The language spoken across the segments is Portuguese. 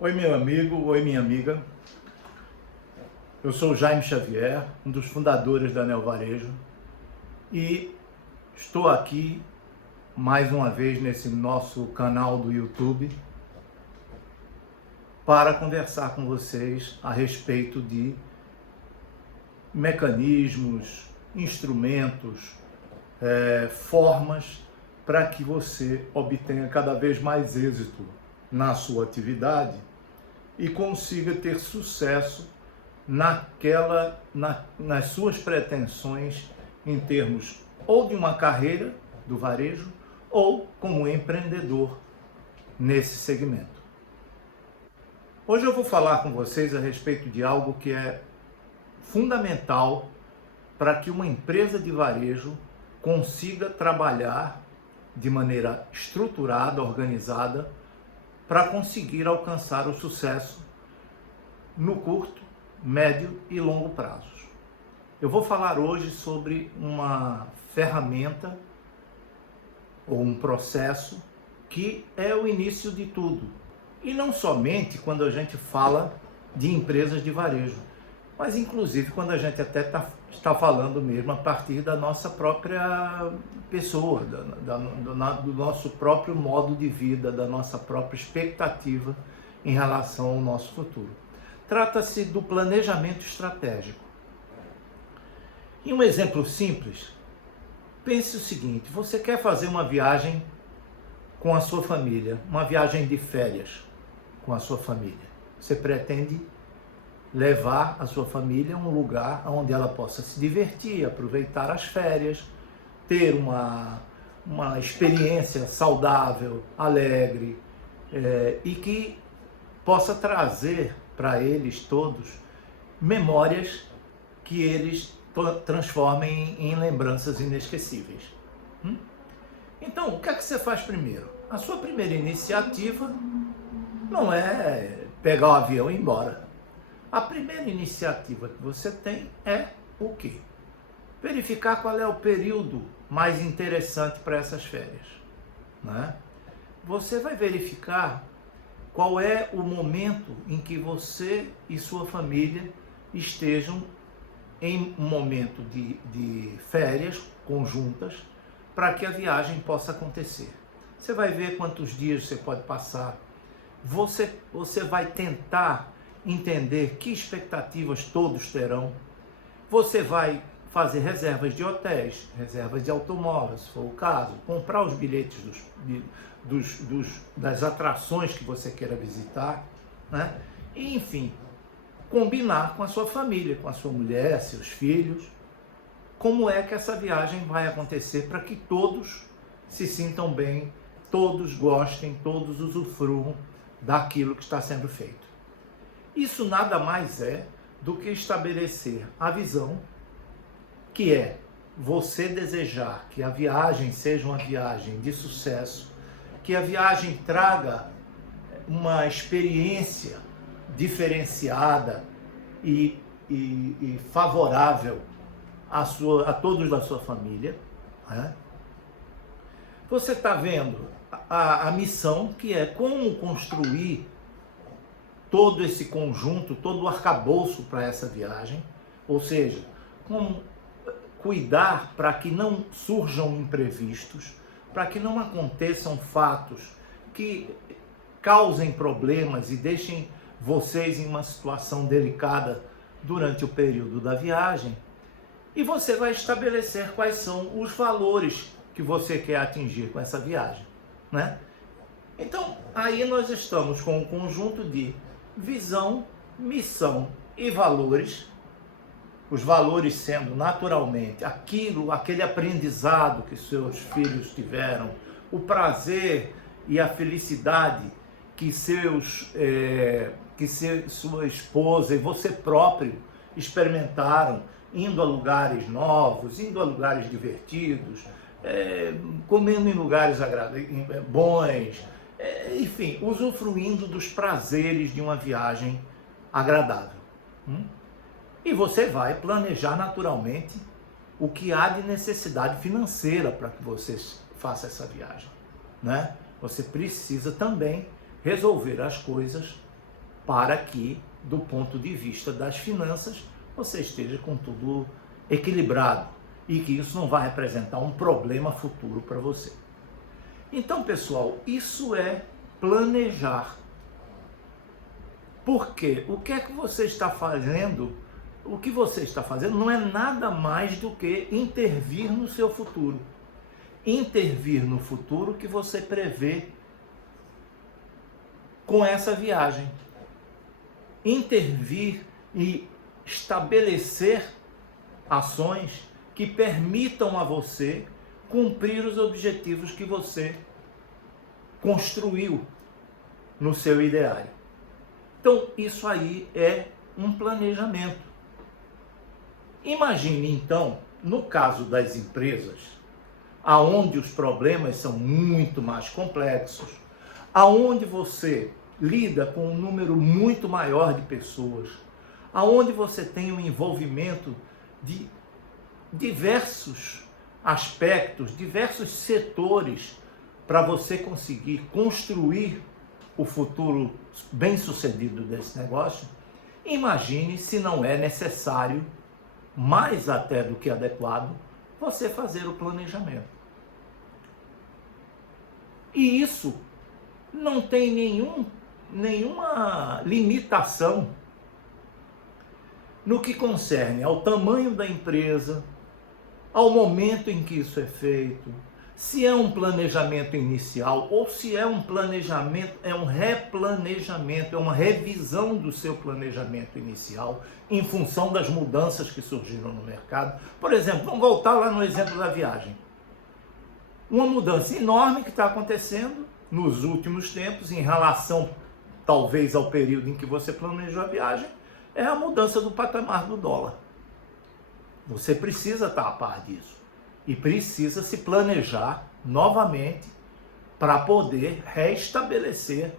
Oi, meu amigo, oi, minha amiga. Eu sou o Jaime Xavier, um dos fundadores da Neo Varejo, e estou aqui mais uma vez nesse nosso canal do YouTube para conversar com vocês a respeito de mecanismos, instrumentos, formas para que você obtenha cada vez mais êxito na sua atividade e consiga ter sucesso nas suas pretensões em termos ou de uma carreira do varejo ou como empreendedor nesse segmento. Hoje eu vou falar com vocês a respeito de algo que é fundamental para que uma empresa de varejo consiga trabalhar de maneira estruturada, organizada, para conseguir alcançar o sucesso no curto, médio e longo prazos. Eu vou falar hoje sobre uma ferramenta ou um processo que é o início de tudo. E não somente quando a gente fala de empresas de varejo, mas inclusive quando a gente até está falando mesmo a partir da nossa própria pessoa, do nosso próprio modo de vida, da nossa própria expectativa em relação ao nosso futuro. Trata-se do planejamento estratégico. Em um exemplo simples, pense o seguinte: você quer fazer uma viagem com a sua família, uma viagem de férias com a sua família. Você pretende levar a sua família a um lugar onde ela possa se divertir, aproveitar as férias, ter uma experiência saudável, alegre, e que possa trazer para eles todos memórias que eles transformem em lembranças inesquecíveis. Então, o que é que você faz primeiro? A sua primeira iniciativa não é pegar o avião e ir embora. A primeira iniciativa que você tem é o quê? Verificar qual é o período mais interessante para essas férias, né? Você vai verificar qual é o momento em que você e sua família estejam em um momento de férias conjuntas para que a viagem possa acontecer. Você vai ver quantos dias você pode passar. Você vai tentar entender que expectativas todos terão. Você vai fazer reservas de hotéis, reservas de automóveis, se for o caso, comprar os bilhetes das atrações que você queira visitar, né? E, enfim, combinar com a sua família, com a sua mulher, seus filhos, como é que essa viagem vai acontecer para que todos se sintam bem, todos gostem, todos usufruam daquilo que está sendo feito. Isso nada mais é do que estabelecer a visão, que é você desejar que a viagem seja uma viagem de sucesso, que a viagem traga uma experiência diferenciada e favorável a todos da sua família, né? Você está vendo a missão, que é como construir todo esse conjunto, todo o arcabouço para essa viagem, ou seja, como cuidar para que não surjam imprevistos, para que não aconteçam fatos que causem problemas e deixem vocês em uma situação delicada durante o período da viagem. E você vai estabelecer quais são os valores que você quer atingir com essa viagem, né? Então, aí nós estamos com um conjunto de visão, missão e valores. Os valores sendo naturalmente aquele aprendizado que seus filhos tiveram, o prazer e a felicidade que sua esposa e você próprio experimentaram, indo a lugares novos, indo a lugares divertidos, comendo em lugares bons, enfim, usufruindo dos prazeres de uma viagem agradável. E você vai planejar naturalmente o que há de necessidade financeira para que você faça essa viagem, né? Você precisa também resolver as coisas para que, do ponto de vista das finanças, você esteja com tudo equilibrado e que isso não vai representar um problema futuro para você. Então, pessoal, isso é planejar. Porque o que é que você está fazendo? O que você está fazendo não é nada mais do que intervir no seu futuro. Intervir no futuro que você prevê com essa viagem. Intervir e estabelecer ações que permitam a você cumprir os objetivos que você construiu no seu ideário. Então, isso aí é um planejamento. Imagine, então, no caso das empresas, aonde os problemas são muito mais complexos, aonde você lida com um número muito maior de pessoas, aonde você tem um envolvimento de diversos aspectos, diversos setores para você conseguir construir o futuro bem-sucedido desse negócio. Imagine se não é necessário, mais até do que adequado, você fazer o planejamento. E isso não tem nenhuma limitação no que concerne ao tamanho da empresa, ao momento em que isso é feito, se é um planejamento inicial ou se é um planejamento, é um replanejamento, é uma revisão do seu planejamento inicial em função das mudanças que surgiram no mercado. Por exemplo, vamos voltar lá no exemplo da viagem. Uma mudança enorme que está acontecendo nos últimos tempos em relação, talvez, ao período em que você planejou a viagem, é a mudança do patamar do dólar. Você precisa estar a par disso e precisa se planejar novamente para poder restabelecer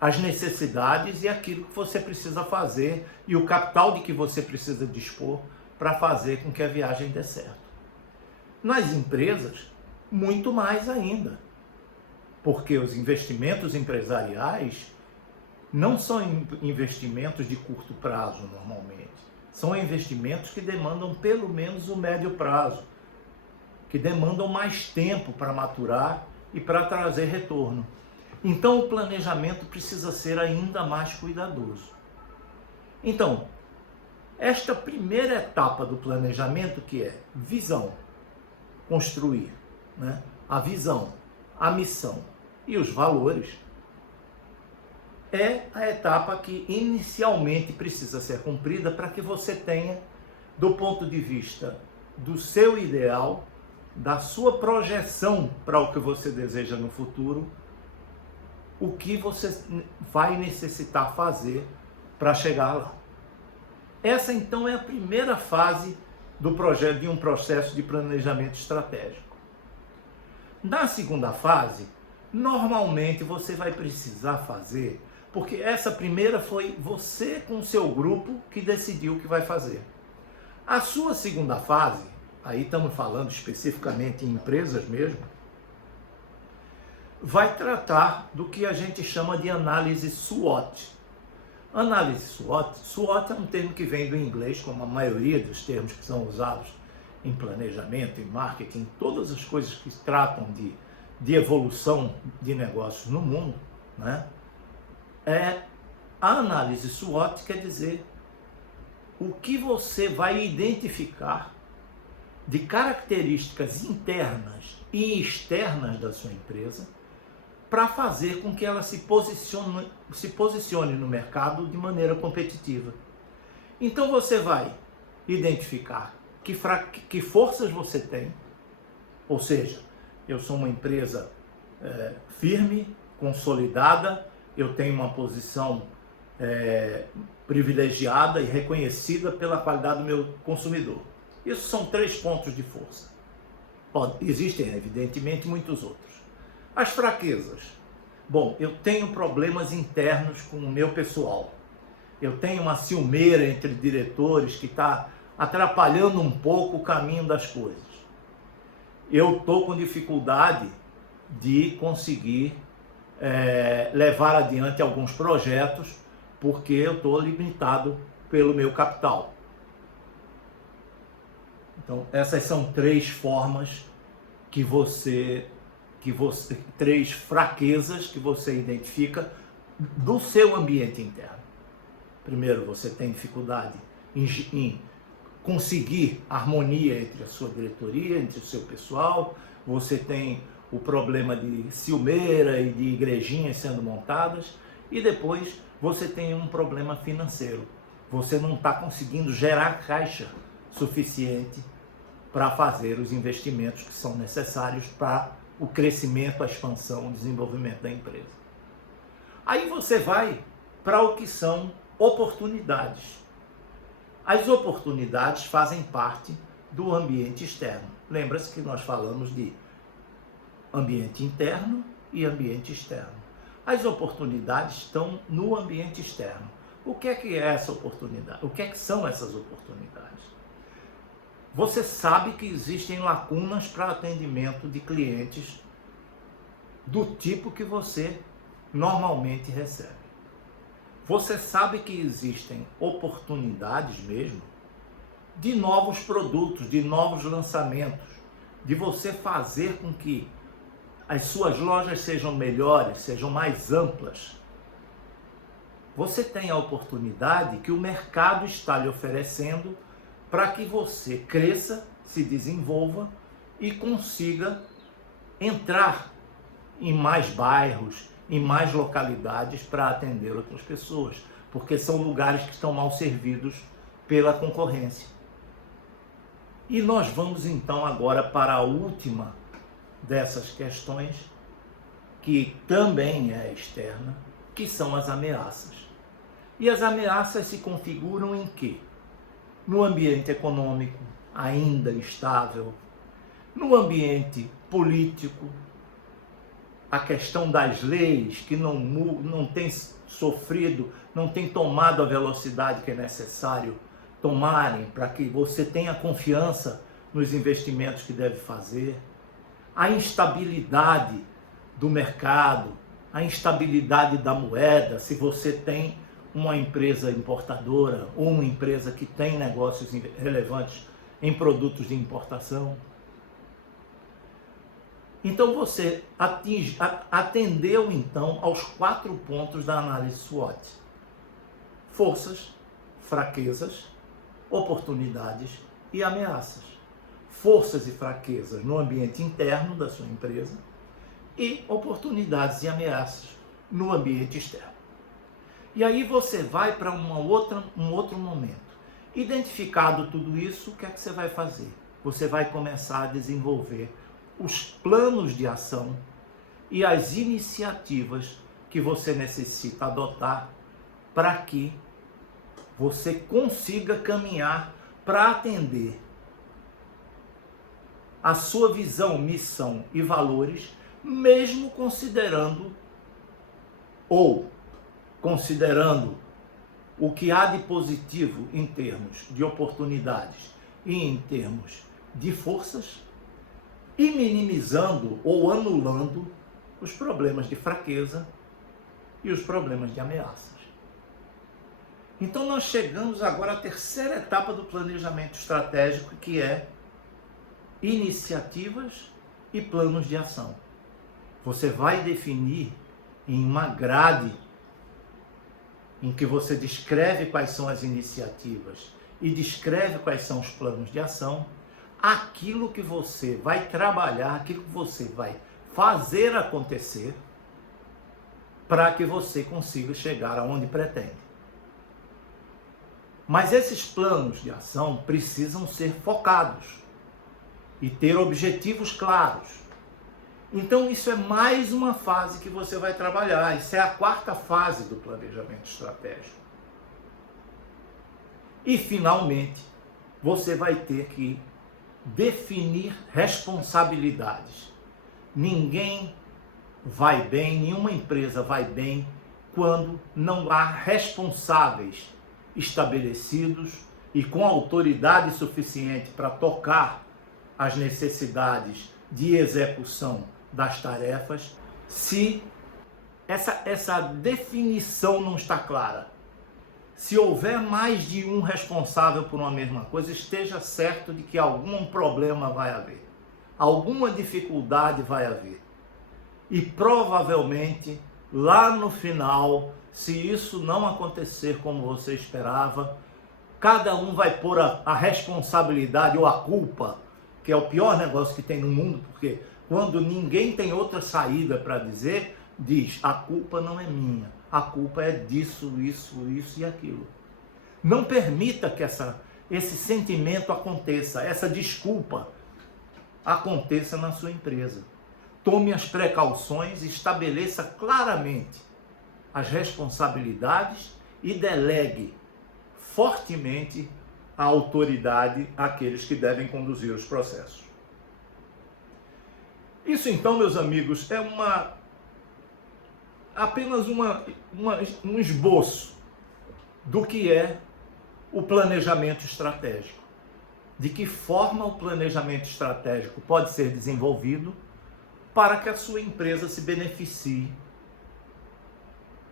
as necessidades e aquilo que você precisa fazer e o capital de que você precisa dispor para fazer com que a viagem dê certo. Nas empresas, muito mais ainda, porque os investimentos empresariais não são investimentos de curto prazo normalmente. São investimentos que demandam pelo menos o médio prazo, que demandam mais tempo para maturar e para trazer retorno. Então o planejamento precisa ser ainda mais cuidadoso. Então, esta primeira etapa do planejamento, que é visão, construir, né? A visão, a missão e os valores, é a etapa que inicialmente precisa ser cumprida para que você tenha, do ponto de vista do seu ideal, da sua projeção para o que você deseja no futuro, o que você vai necessitar fazer para chegar lá. Essa então é a primeira fase do projeto, de um processo de planejamento estratégico. Na segunda fase, normalmente você vai precisar fazer, porque essa primeira foi você com o seu grupo que decidiu o que vai fazer. A sua segunda fase, aí estamos falando especificamente em empresas mesmo, vai tratar do que a gente chama de análise SWOT. Análise SWOT, SWOT é um termo que vem do inglês, como a maioria dos termos que são usados em planejamento, em marketing, todas as coisas que tratam de evolução de negócios no mundo, né? A análise SWOT quer dizer o que você vai identificar de características internas e externas da sua empresa para fazer com que ela se posicione no mercado de maneira competitiva. Então você vai identificar que forças você tem, ou seja, eu sou uma empresa firme, consolidada, eu tenho uma posição privilegiada e reconhecida pela qualidade do meu consumidor. Isso são 3 pontos de força. Existem, evidentemente, muitos outros. As fraquezas. Bom, eu tenho problemas internos com o meu pessoal. Eu tenho uma ciumeira entre diretores que está atrapalhando um pouco o caminho das coisas. Eu estou com dificuldade de conseguir levar adiante alguns projetos, porque eu estou limitado pelo meu capital. Então, essas são 3 formas três fraquezas que você identifica do seu ambiente interno. Primeiro, você tem dificuldade em conseguir harmonia entre a sua diretoria, entre o seu pessoal, você tem o problema de ciumeira e de igrejinhas sendo montadas, e depois você tem um problema financeiro. Você não está conseguindo gerar caixa suficiente para fazer os investimentos que são necessários para o crescimento, a expansão, o desenvolvimento da empresa. Aí você vai para o que são oportunidades. As oportunidades fazem parte do ambiente externo. Lembra-se que nós falamos de ambiente interno e ambiente externo. As oportunidades estão no ambiente externo. O que é essa oportunidade? O que é que são essas oportunidades? Você sabe que existem lacunas para atendimento de clientes do tipo que você normalmente recebe. Você sabe que existem oportunidades mesmo de novos produtos, de novos lançamentos, de você fazer com que as suas lojas sejam melhores, sejam mais amplas. Você tem a oportunidade que o mercado está lhe oferecendo para que você cresça, se desenvolva e consiga entrar em mais bairros, em mais localidades para atender outras pessoas, porque são lugares que estão mal servidos pela concorrência. E nós vamos então agora para a última dessas questões, que também é externa, que são as ameaças. E as ameaças se configuram em quê? No ambiente econômico, ainda estável, no ambiente político, a questão das leis que não tem sofrido, não tem tomado a velocidade que é necessário tomarem para que você tenha confiança nos investimentos que deve fazer, a instabilidade do mercado, a instabilidade da moeda, se você tem uma empresa importadora ou uma empresa que tem negócios relevantes em produtos de importação. Então você atendeu então aos 4 pontos da análise SWOT: forças, fraquezas, oportunidades e ameaças. Forças e fraquezas no ambiente interno da sua empresa e oportunidades e ameaças no ambiente externo. E aí você vai para um outro momento. Identificado tudo isso, o que é que você vai fazer? Você vai começar a desenvolver os planos de ação e as iniciativas que você necessita adotar para que você consiga caminhar para atender a sua visão, missão e valores, mesmo considerando o que há de positivo em termos de oportunidades e em termos de forças, e minimizando ou anulando os problemas de fraqueza e os problemas de ameaças. Então nós chegamos agora à terceira etapa do planejamento estratégico, que é iniciativas e planos de ação. Você vai definir em uma grade em que você descreve quais são as iniciativas e descreve quais são os planos de ação, aquilo que você vai trabalhar, aquilo que você vai fazer acontecer para que você consiga chegar aonde pretende. Mas esses planos de ação precisam ser focados e ter objetivos claros. Então isso é mais uma fase que você vai trabalhar. Isso é a 4ª fase do planejamento estratégico. E finalmente, você vai ter que definir responsabilidades. Ninguém vai bem, nenhuma empresa vai bem quando não há responsáveis estabelecidos e com autoridade suficiente para tocar as necessidades de execução das tarefas, se essa definição não está clara. Se houver mais de um responsável por uma mesma coisa, esteja certo de que algum problema vai haver, alguma dificuldade vai haver. E provavelmente, lá no final, se isso não acontecer como você esperava, cada um vai pôr a responsabilidade ou a culpa, que é o pior negócio que tem no mundo, porque quando ninguém tem outra saída para dizer, diz, a culpa não é minha, a culpa é disso, isso e aquilo. Não permita que esse sentimento aconteça, essa desculpa aconteça na sua empresa. Tome as precauções, estabeleça claramente as responsabilidades e delegue fortemente a autoridade àqueles que devem conduzir os processos. Isso então, meus amigos, é apenas um esboço do que é o planejamento estratégico. De que forma o planejamento estratégico pode ser desenvolvido para que a sua empresa se beneficie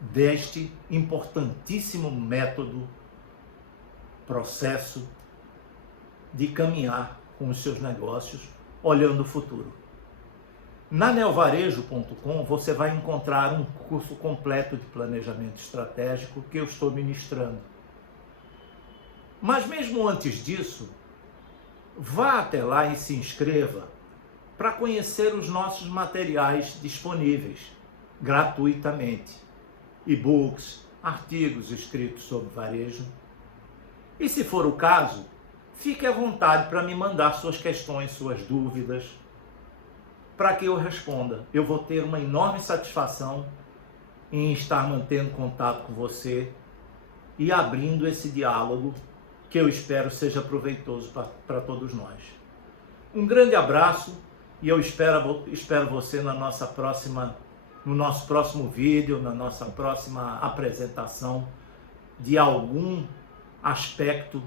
deste importantíssimo método, processo de caminhar com os seus negócios olhando o futuro. Na neovarejo.com você vai encontrar um curso completo de planejamento estratégico que eu estou ministrando. Mas mesmo antes disso, vá até lá e se inscreva para conhecer os nossos materiais disponíveis gratuitamente. E-books, artigos escritos sobre varejo. E se for o caso, fique à vontade para me mandar suas questões, suas dúvidas, para que eu responda. Eu vou ter uma enorme satisfação em estar mantendo contato com você e abrindo esse diálogo que eu espero seja proveitoso para todos nós. Um grande abraço e eu espero você no nosso próximo vídeo, na nossa próxima apresentação de algum aspecto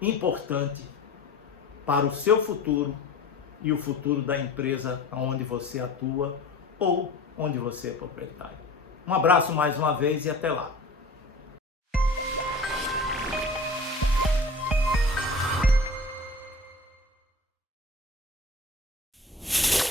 importante para o seu futuro e o futuro da empresa onde você atua ou onde você é proprietário. Um abraço mais uma vez e até lá.